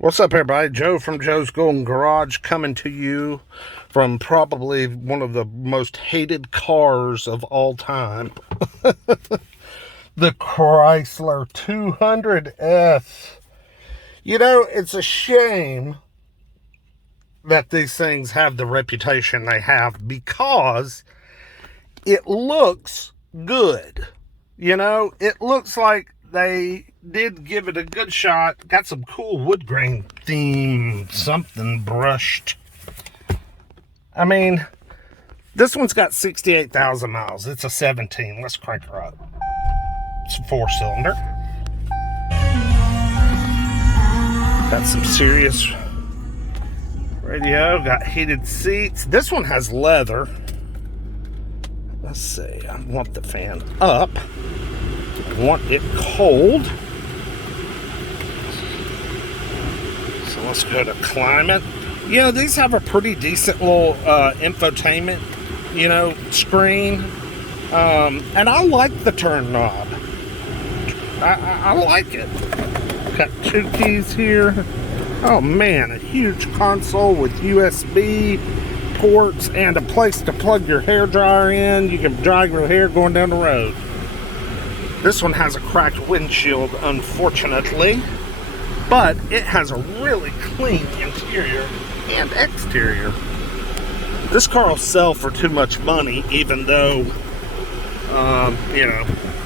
What's up, everybody? Joe from Joe's Golden Garage coming to you from probably one of the most hated cars of all time. The Chrysler 200S. You know, it's a shame that these things have the reputation they have because it looks good. You know, it looks like they did give it a good shot. Got some cool wood grain theme, something brushed. I mean, this one's got 68,000 miles. It's a 17. Let's crank her up. It's a 4-cylinder. Got some serious radio. Got heated seats. This one has leather. Let's see. I want the fan up. I want it cold. So let's go to climate. You know, these have a pretty decent little infotainment, screen. And I like the turn knob. I like it. Got 2 keys here. Oh man, a huge console with USB ports and a place to plug your hair dryer in. You can dry your hair going down the road. This one has a cracked windshield, unfortunately, but it has a really clean interior and exterior. This car will sell for too much money, even though,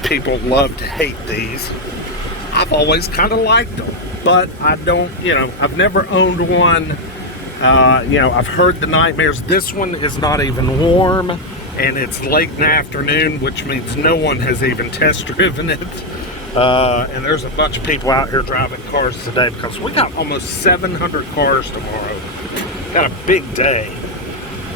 people love to hate these. I've always kind of liked them, but I don't, I've never owned one. I've heard the nightmares. This one is not even warm, and it's late in the afternoon, which means no one has even test driven it. And there's a bunch of people out here driving cars today because we got almost 700 cars tomorrow. Got a big day.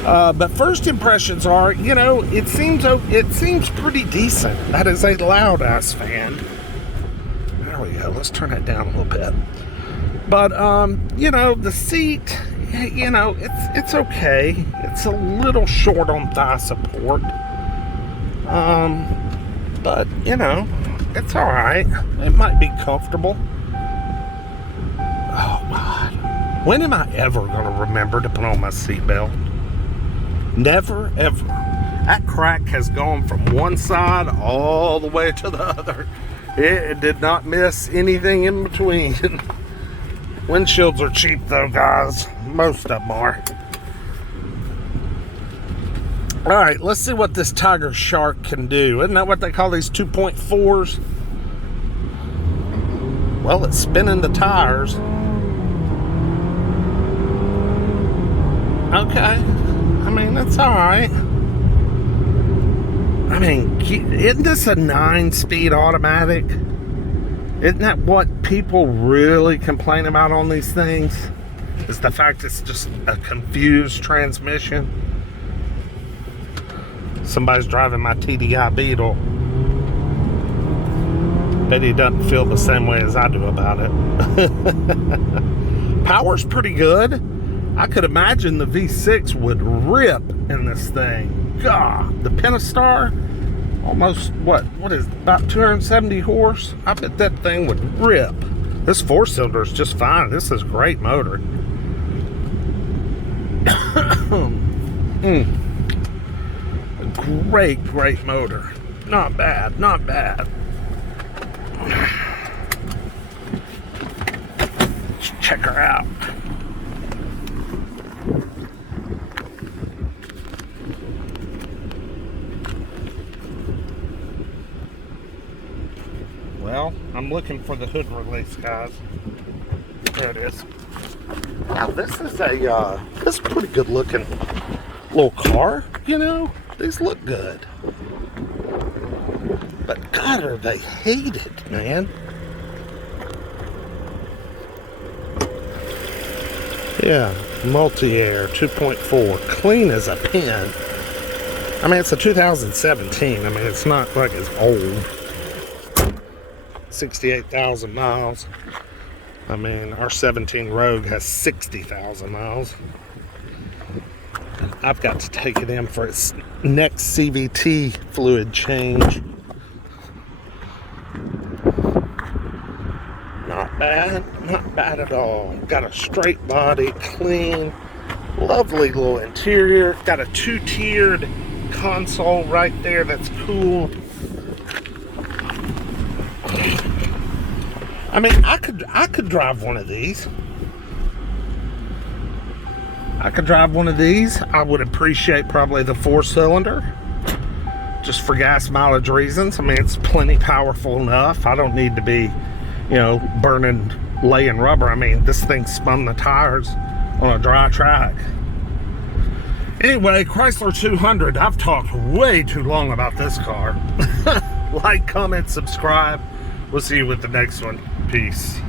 But first impressions are, it seems pretty decent. That is a loud ass fan. There we go. Let's turn it down a little bit. But the seat, it's okay. It's a little short on thigh support. But it's all right. It might be comfortable. Oh God, when am I ever gonna remember to put on my seatbelt? Never, ever. That crack has gone from one side all the way to the other. It did not miss anything in between. Windshields are cheap though, guys. Most of them are. Alright, let's see what this Tiger Shark can do. Isn't that what they call these 2.4s? Well, it's spinning the tires. Okay. I mean, that's alright. I mean, isn't this a 9-speed automatic? Isn't that what people really complain about on these things? Is the fact it's just a confused transmission. Somebody's driving my TDI Beetle. Bet he doesn't feel the same way as I do about it. Power's pretty good. I could imagine the V6 would rip in this thing. God, the Pentastar, almost, what is it, about 270 horse? I bet that thing would rip. This 4-cylinder is just fine. This is a great motor. Great motor. Not bad, not bad. Let's check her out. Well, I'm looking for the hood release, guys. There it is. Now, this is a pretty good looking little car, These look good. But God, are they hated, man. Yeah, multi-air 2.4, clean as a pin. I mean, it's a 2017. I mean, it's not like it's old. 68,000 miles. I mean, our 17 Rogue has 60,000 miles. I've got to take it in for its next CVT fluid change. Not bad. Not bad at all. Got a straight body, clean, lovely little interior. Got a 2-tiered console right there. That's cool. I mean, I could drive one of these. I could drive one of these. I would appreciate probably the 4-cylinder, just for gas mileage reasons. I mean, it's plenty powerful enough. I don't need to be, you know, laying rubber. I mean, this thing spun the tires on a dry track. Anyway, Chrysler 200. I've talked way too long about this car. Like, comment, subscribe. We'll see you with the next one. Peace.